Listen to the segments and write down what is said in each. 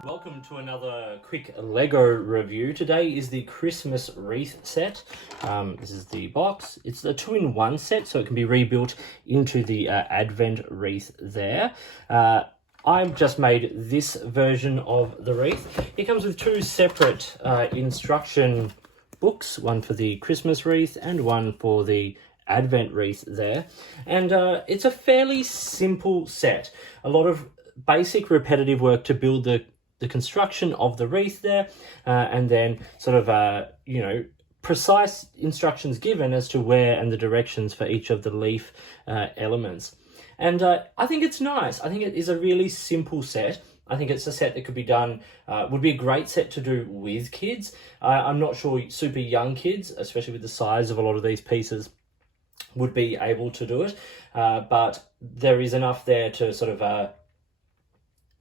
everyone, welcome to another quick Lego review. Today is the Christmas Wreath set. This is the box. It's the 2-in-1 set, so it can be rebuilt into the Advent wreath there. I've just made this version of the wreath. It comes with two separate instruction books, one for the Christmas wreath and one for the Advent wreath there. And it's a fairly simple set. A lot of basic repetitive work to build the construction of the wreath there, and then sort of precise instructions given as to where and the directions for each of the leaf elements. And I think it's nice. I think it is a really simple set. I think it's a set that could be done, would be a great set to do with kids. I'm not sure super young kids, especially with the size of a lot of these pieces, would be able to do it, but there is enough there to sort of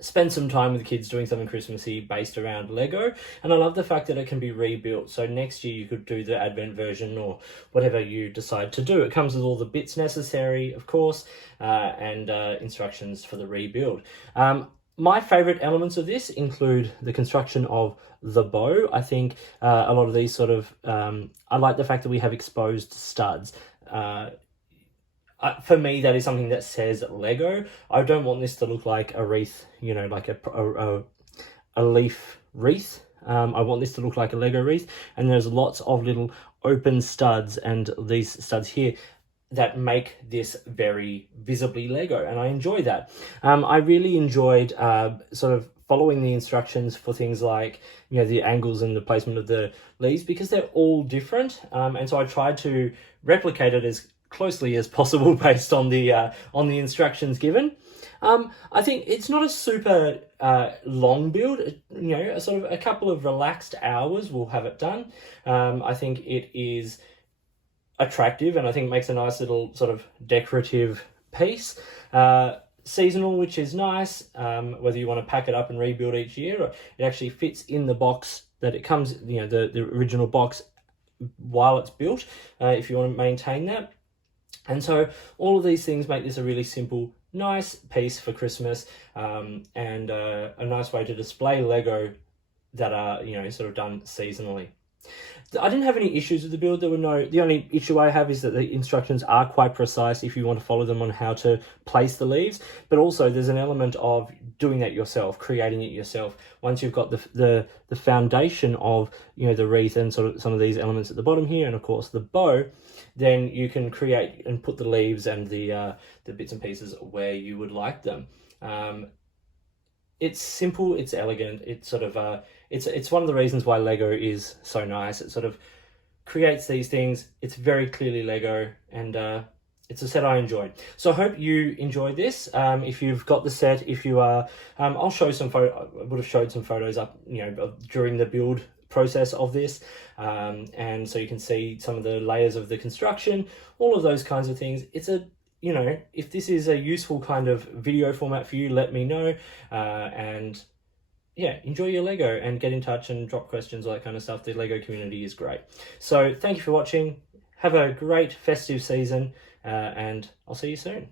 spend some time with the kids doing something Christmassy based around Lego. And I love the fact that it can be rebuilt. So next year you could do the Advent version or whatever you decide to do. It comes with all the bits necessary, of course, and instructions for the rebuild. My favourite elements of this include the construction of the bow. I think a lot of these sort of, I like the fact that we have exposed studs. For me, that is something that says Lego. I don't want this to look like a wreath, you know, like a leaf wreath. I want this to look like a Lego wreath. And there's lots of little open studs and these studs here that make this very visibly Lego. And I enjoy that. I really enjoyed sort of following the instructions for things like, you know, the angles and the placement of the leaves, because they're all different. And so I tried to replicate it as closely as possible based on the instructions given. I think it's not a super long build. You know, sort of a couple of relaxed hours will have it done. I think it is attractive, and I think it makes a nice little sort of decorative piece. Seasonal, which is nice, whether you want to pack it up and rebuild each year, or it actually fits in the box that it comes, you know, the original box while it's built, if you want to maintain that. And so all of these things make this a really simple, nice piece for Christmas, and a nice way to display Lego that are, you know, sort of done seasonally. I didn't have any issues with the build. The only issue I have is that the instructions are quite precise if you want to follow them on how to place the leaves, but also there's an element of doing that yourself, creating it yourself. Once you've got the foundation of, you know, the wreath and sort of some of these elements at the bottom here, and of course the bow, then you can create and put the leaves and the bits and pieces where you would like them. It's simple, it's elegant, it's sort of it's one of the reasons why Lego is so nice. It sort of creates these things. It's very clearly Lego, and it's a set I enjoyed. So I hope you enjoyed this. If you've got the set, if you are, I'll show some photo. I would have showed some photos up, you know, during the build process of this, and so you can see some of the layers of the construction, all of those kinds of things. It's a, you know, if this is a useful kind of video format for you, let me know, and yeah, enjoy your Lego and get in touch and drop questions, all that kind of stuff. The Lego community is great. So thank you for watching. Have a great festive season, and I'll see you soon.